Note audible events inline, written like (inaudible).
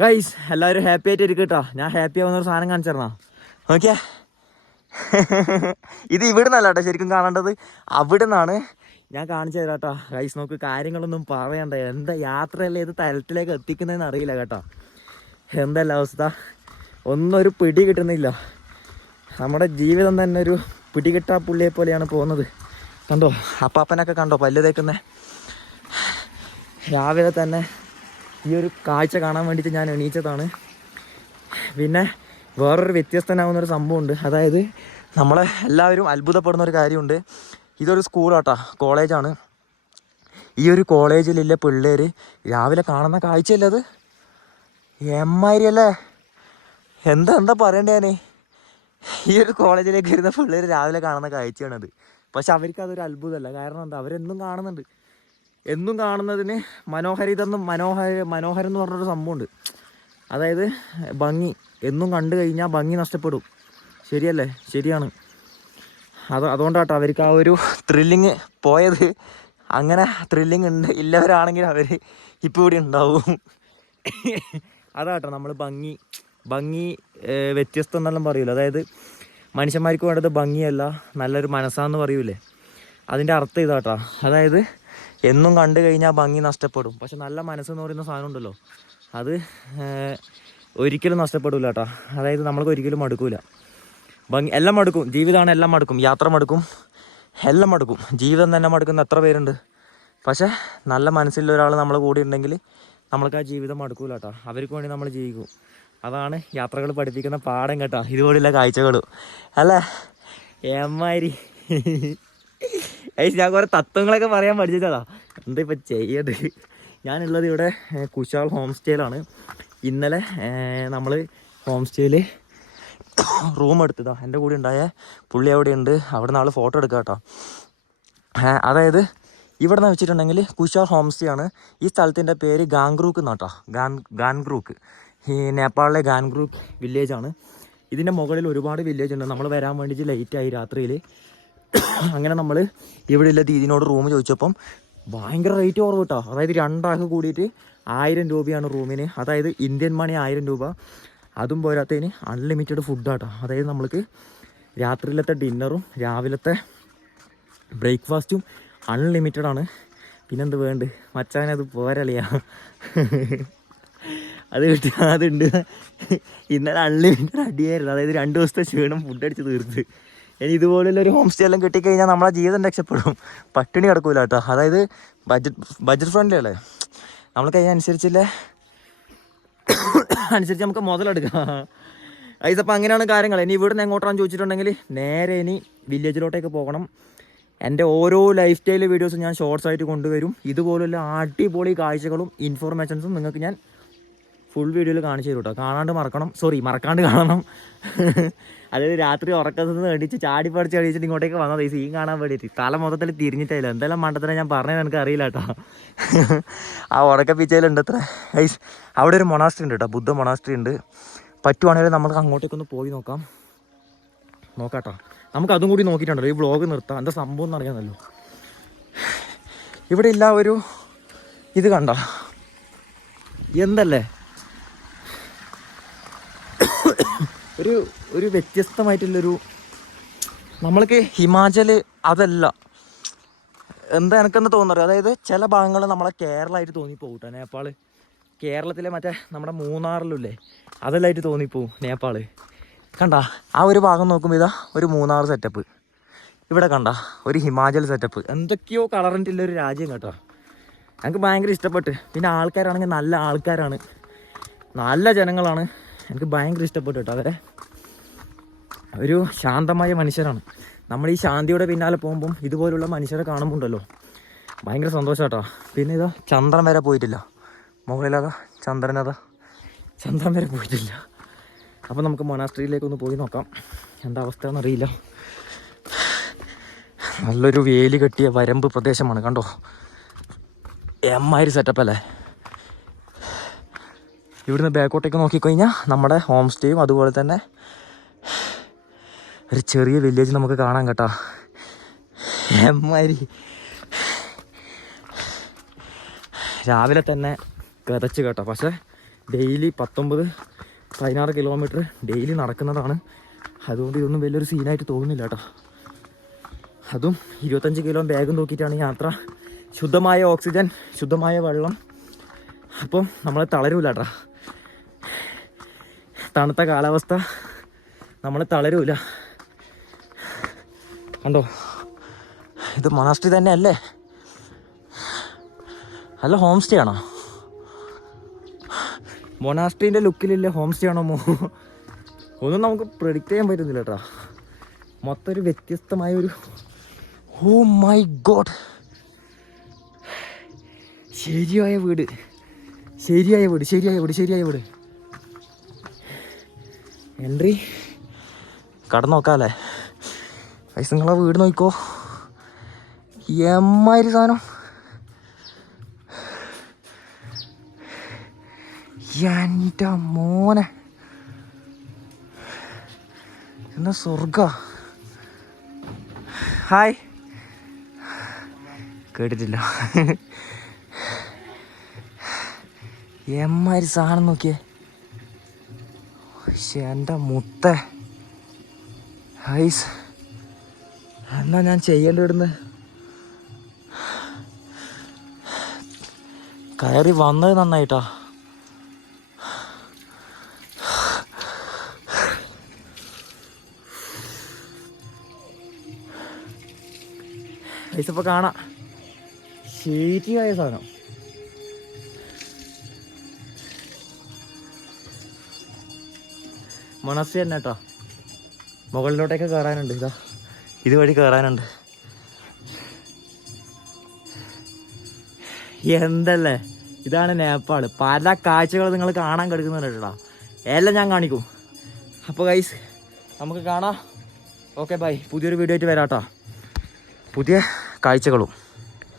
Guys എല്ലാവരും happy ആയിട്ട് ഇരിക്കും കേട്ടോ ഞാൻ ഹാപ്പി ആവുന്ന ഒരു സാധനം കാണിച്ചു തരണോ ഓക്കെ (laughs) ഇത് ഇവിടെ നിന്നല്ല കേട്ടോ ശരിക്കും കാണേണ്ടത്. അവിടെ നിന്നാണ് ഞാൻ കാണിച്ചു തരാം കേട്ടോ ഗൈസ് നോക്ക് കാര്യങ്ങളൊന്നും പറയണ്ട. എന്താ യാത്രയല്ലേ ഇത് തലത്തിലേക്ക് എത്തിക്കുന്നതെന്ന് അറിയില്ല കേട്ടോ. എന്തല്ല അവസ്ഥ? ഒന്നൊരു പിടി കിട്ടുന്നില്ല. നമ്മുടെ ജീവിതം തന്നെ ഒരു പിടി കിട്ടാ പുള്ളിയെ പോലെയാണ് പോകുന്നത്. കണ്ടോ? അപ്പാപ്പനൊക്കെ കണ്ടോ പല്ല് തേക്കുന്നേ? രാവിലെ തന്നെ ഈ ഒരു കാഴ്ച കാണാൻ വേണ്ടിയിട്ട് ഞാൻ എണീച്ചതാണ്. പിന്നെ വേറൊരു വ്യത്യസ്തനാവുന്ന ഒരു സംഭവമുണ്ട്. അതായത് നമ്മളെ എല്ലാവരും അത്ഭുതപ്പെടുന്ന ഒരു കാര്യമുണ്ട്. ഇതൊരു സ്കൂളാട്ടാ കോളേജാണ്. ഈ ഒരു കോളേജിലുള്ള പിള്ളേർ രാവിലെ കാണുന്ന കാഴ്ചയല്ലേ അത്? എമ്മാരിയല്ലേ? എന്താ എന്താ പറയണ്ടേ ഈ ഒരു കോളേജിലേക്ക് വരുന്ന പിള്ളേർ രാവിലെ കാണുന്ന കാഴ്ചയാണത്. പക്ഷെ അവർക്ക് അതൊരു അത്ഭുതമല്ല. കാരണം എന്താ അവരെന്നും കാണുന്നുണ്ട്. എന്നും കാണുന്നതിന് മനോഹരിതെന്നും മനോഹര മനോഹരം എന്ന് പറഞ്ഞൊരു സംഭവമുണ്ട്. അതായത് ഭംഗി. എന്നും കണ്ടു കഴിഞ്ഞാൽ ഭംഗി നഷ്ടപ്പെടും. ശരിയല്ലേ? ശരിയാണ്. അത് അതുകൊണ്ടാട്ടോ അവർക്ക് ആ ഒരു ത്രില്ലിങ് പോയത്. അങ്ങനെ ത്രില്ലിങ് ഉണ്ട്. ഇല്ലവരാണെങ്കിൽ അവർ ഇപ്പോൾ ഇവിടെ ഉണ്ടാവും. അതാട്ടോ നമ്മൾ ഭംഗി ഭംഗി വ്യത്യസ്തം എന്നെല്ലാം പറയൂല. അതായത് മനുഷ്യന്മാർക്ക് വേണ്ടത് ഭംഗിയല്ല നല്ലൊരു മനസ്സാന്ന് പറയൂലേ. അതിന്റെ അർത്ഥം ഇതാട്ടാ. അതായത് എന്നും കണ്ടു കഴിഞ്ഞാൽ ഭംഗി നഷ്ടപ്പെടും. പക്ഷെ നല്ല മനസ്സെന്ന് പറയുന്ന സാധനം ഉണ്ടല്ലോ. അത് ഒരിക്കലും നഷ്ടപ്പെടില്ല കേട്ടോ. അതായത് നമ്മൾക്ക് ഒരിക്കലും മടുക്കൂല. ഭംഗി എല്ലാം മടുക്കും. ജീവിതമാണ് എല്ലാം മടുക്കും. യാത്ര മടുക്കും. എല്ലാം മടുക്കും. ജീവിതം തന്നെ മടുക്കുന്ന എത്ര പേരുണ്ട്. പക്ഷെ നല്ല മനസ്സിലുള്ള ഒരാൾ നമ്മൾ കൂടെ ഉണ്ടെങ്കിൽ നമ്മൾക്ക് ആ ജീവിതം മടുക്കൂല കേട്ടോ. അവർക്ക് വേണ്ടി നമ്മൾ ജീവിക്കും. അതാണ് യാത്രകൾ പഠിപ്പിക്കുന്ന പാഠം കേട്ടോ. ഇതുപോലുള്ള കാഴ്ചകളും. അല്ലേ? ഏമാരി ഏയ് ഞാൻ കുറേ തത്വങ്ങളൊക്കെ പറയാൻ പഠിച്ചതാ. എന്താ ഇപ്പം ചെയ്യത് ഞാനുള്ളത് ഇവിടെ കുശാൽ ഹോം സ്റ്റേയിലാണ് ഇന്നലെ നമ്മൾ ഹോം സ്റ്റേയിൽ റൂം എടുത്തതാ. എന്റെ കൂടെ ഉണ്ടായ പുള്ളി അവിടെ ഉണ്ട് അവിടെ നിന്ന് ആൾ ഫോട്ടോ എടുക്കുക കേട്ടോ അതായത് ഇവിടെ നിന്ന് വെച്ചിട്ടുണ്ടെങ്കിൽ കുശാൽ ഹോം സ്റ്റേ ആണ്. ഈ സ്ഥലത്തിന്റെ പേര് ഗാംഗ്രൂക്ക് എന്നാട്ടോ ഗാൻ ഗാൻഗ്രൂക്ക്. ഈ നേപ്പാളിലെ ഗാൻഗ്രൂക്ക് വില്ലേജാണ് ഇതിന്റെ മുകളിൽ ഒരുപാട് വില്ലേജ് ഉണ്ട്. നമ്മൾ വരാൻ വേണ്ടിയിട്ട് ലേറ്റായി രാത്രിയിൽ. അങ്ങനെ നമ്മൾ ഇവിടെയുള്ള ദീദിനോട് റൂം ചോദിച്ചപ്പം ഭയങ്കര റേറ്റ് കുറവ് കേട്ടോ. അതായത് രണ്ടാൾക്ക് കൂടിയിട്ട് ആയിരം രൂപയാണ് റൂമിന് അതായത് ഇന്ത്യൻ മണി ആയിരം രൂപ. അതും പോരാത്തതിന് അൺലിമിറ്റഡ് ഫുഡാട്ടോ അതായത് നമ്മൾക്ക് രാത്രിയിലത്തെ ഡിന്നറും രാവിലത്തെ ബ്രേക്ക്ഫാസ്റ്റും അൺലിമിറ്റഡ് ആണ്. പിന്നെന്ത് വേണ്ട? മച്ചാനത് പോരളിയാ. അത് കിട്ടി അതുണ്ട്. ഇന്നലെ അൺലിമിറ്റഡ് അടിയായിരുന്നു. അതായത് രണ്ട് ദിവസത്തെ ക്ഷീണം ഫുഡ് അടിച്ച് തീർത്ത്. ഇനി ഇതുപോലുള്ള ഒരു ഹോം സ്റ്റേ എല്ലാം കിട്ടിക്കഴിഞ്ഞാൽ നമ്മളെ ജീവിതം രക്ഷപ്പെടും. പട്ടിണി കിടക്കൂല കേട്ടോ. അതായത് ബഡ്ജറ്റ് ബഡ്ജറ്റ് ഫ്രണ്ട്ലി അല്ലേ? നമ്മൾ അതിനനുസരിച്ചില്ലേ? അനുസരിച്ച് നമുക്ക് മുതലെടുക്കാം. ഐസ് അപ്പം അങ്ങനെയാണ് കാര്യങ്ങൾ ഇനി ഇവിടുന്ന് എങ്ങോട്ടാണ് ചോദിച്ചിട്ടുണ്ടെങ്കിൽ നേരെ ഇനി വില്ലേജിലോട്ടേക്ക് പോകണം. എന്റെ ഓരോ ലൈഫ് സ്റ്റൈൽ വീഡിയോസും ഞാൻ ഷോർട്സ് ആയിട്ട് കൊണ്ടുവരും. ഇതുപോലുള്ള അടിപൊളി കാഴ്ചകളും ഇൻഫോർമേഷൻസും നിങ്ങൾക്ക് ഞാൻ ഫുൾ വീഡിയോയിൽ കാണിച്ചു തരും കേട്ടോ കാണാണ്ട് മറക്കണം. സോറി മറക്കാണ്ട് കാണണം. അതായത് രാത്രി ഉറക്കത്തിൽ നിന്ന് എണീച്ച് ചാടി പഠിച്ച് കഴിച്ചിട്ട് ഇങ്ങോട്ടേക്ക് വന്നത്. ഈ സീൻ കാണാൻ വേണ്ടിയിട്ട്. തല മൊത്തത്തിൽ തിരിഞ്ഞിട്ടില്ല എന്തെല്ലാം മണ്ടത്തിനെ ഞാൻ പറഞ്ഞത് എനിക്ക് അറിയില്ല കേട്ടോ. ആ ഉറക്ക പിച്ചയിലുണ്ട് അത്ര ഐസ് അവിടെ ഒരു മൊണാസ്ട്രി ഉണ്ട് കേട്ടോ. ബുദ്ധ മൊണാസ്ട്രി ഉണ്ട്. പറ്റുവാണെങ്കിൽ നമുക്ക് അങ്ങോട്ടേക്കൊന്ന് പോയി നോക്കാം. നോക്കാട്ടോ. നമുക്ക് അതും കൂടി നോക്കിയിട്ടുണ്ടല്ലോ. ഈ വ്ളോഗ് നിർത്താം. എന്താ സംഭവം എന്ന് അറിയാമല്ലോ. ഇവിടെ ഇല്ല ഒരു ഇത് കണ്ട? എന്തല്ലേ? ഒരു ഒരു വ്യത്യസ്തമായിട്ടുള്ളൊരു നമ്മൾക്ക് ഹിമാചൽ അതല്ല. എന്താ എനിക്കെന്ന് തോന്നുന്നത് അതായത് ചില ഭാഗങ്ങൾ നമ്മളെ കേരളമായിട്ട് തോന്നിപ്പോകും കേട്ടോ നേപ്പാൾ. കേരളത്തിലെ മറ്റേ നമ്മുടെ മൂന്നാറിലുമില്ലേ അതെല്ലാമായിട്ട് തോന്നിപ്പോവും നേപ്പാൾ. കണ്ട? ആ ഒരു ഭാഗം നോക്കുമ്പോൾ ഇതാ ഒരു മൂന്നാർ സെറ്റപ്പ്. ഇവിടെ കണ്ട ഒരു ഹിമാചൽ സെറ്റപ്പ്. എന്തൊക്കെയോ കളറിന്റെ ഒരു രാജ്യം കേട്ടോ. എനിക്ക് ഭയങ്കര ഇഷ്ടപ്പെട്ട്. പിന്നെ ആൾക്കാരാണെങ്കിൽ നല്ല ആൾക്കാരാണ്. നല്ല ജനങ്ങളാണ്. എനിക്ക് ഭയങ്കര ഇഷ്ടപ്പെട്ടു കേട്ടോ അവരെ ഒരു ശാന്തമായ മനുഷ്യരാണ്. നമ്മൾ ഈ ശാന്തിയുടെ പിന്നാലെ പോകുമ്പം ഇതുപോലുള്ള മനുഷ്യരെ കാണുമ്പോൾ ഉണ്ടല്ലോ ഭയങ്കര സന്തോഷം കേട്ടോ പിന്നെ ഇതാ ചന്ദ്രൻ വരെ പോയിട്ടില്ല. മുകളിലതാ ചന്ദ്രനതാ ചന്ദ്രൻ വരെ പോയിട്ടില്ല. അപ്പോൾ നമുക്ക് മൊനാസ്ട്രിയിലേക്ക് ഒന്ന് പോയി നോക്കാം. എന്താ അവസ്ഥ എന്നറിയില്ല നല്ലൊരു വേലി കെട്ടിയ വരമ്പ് പ്രദേശമാണ് കണ്ടോ? എമ്മാതിരി സെറ്റപ്പ് അല്ലേ? ഇവിടുന്ന് ബാക്കോട്ടേക്ക് നോക്കിക്കഴിഞ്ഞാൽ നമ്മുടെ ഹോം സ്റ്റേയും അതുപോലെ തന്നെ ഒരു ചെറിയ വില്ലേജ് നമുക്ക് കാണാം കേട്ടോ. എമ്മാരി. രാവിലെ തന്നെ കിതച്ച് കേട്ടോ. പക്ഷേ ഡെയിലി പത്തൊമ്പത് പതിനാറ് കിലോമീറ്റർ ഡെയിലി നടക്കുന്നതാണ്. അതുകൊണ്ട് ഇതൊന്നും വലിയൊരു സീനായിട്ട് തോന്നുന്നില്ല കേട്ടോ. അതും ഇരുപത്തഞ്ച് കിലോ ബാഗും നോക്കിയിട്ടാണ് യാത്ര. ശുദ്ധമായ ഓക്സിജൻ ശുദ്ധമായ വെള്ളം. അപ്പം നമ്മളെ തളരൂല കേട്ടോ. തണുത്ത കാലാവസ്ഥ നമ്മളെ തളരൂല. കണ്ടോ? ഇത് മൊണാസ്ട്രി തന്നെ അല്ലേ അല്ല ഹോം സ്റ്റേ ആണോ? മൊണാസ്ട്രീന്റെ ലുക്കിലില്ല ഹോം സ്റ്റേ ആണോ മോ? ഒന്നും നമുക്ക് പ്രെഡിക്റ്റ് ചെയ്യാൻ പറ്റുന്നില്ല കേട്ടോ മൊത്തം ഒരു വ്യത്യസ്തമായ ഒരു ഓ മൈ ഗോഡ് ശരിയായ വീട്. ശരിയായ വീട് ശരിയായ വീട് ശരിയായ വീട്. എൻട്രി കടന്നു നോക്കാല്ലേ? പൈസ നിങ്ങളെ വീട് നോക്കിക്കോ. എമ്മാതിരി സാധനം. എന്റെ മോനെ. എന്നാ സ്വർഗ ഹായ്. കേട്ടിട്ടില്ല. എമ്മാതിരി സാധനം നോക്കിയേ. പക്ഷെ എന്റെ മുത്ത. ഹൈസ് എന്നാ ഞാൻ ചെയ്യേണ്ടി ഇവിടുന്ന്? കയറി വന്നത് നന്നായിട്ടാ. ഇപ്പൊ കാണാം. ശരിയായ സാധനം. മണസ് തന്നെ കേട്ടോ. മുകളിലോട്ടേക്ക് കയറാനുണ്ട് ഇതാ. ഇതുവഴി കയറാനുണ്ട് എന്തല്ലേ? ഇതാണ് നേപ്പാൾ പല കാഴ്ചകൾ നിങ്ങൾ കാണാൻ കിടക്കുന്നുണ്ട് എല്ലാം ഞാൻ കാണിക്കും. അപ്പോൾ ഗൈസ് നമുക്ക് കാണാം. ഓക്കെ ബൈ പുതിയൊരു വീഡിയോ ആയിട്ട് വരാം കേട്ടോ. പുതിയ കാഴ്ചകളും.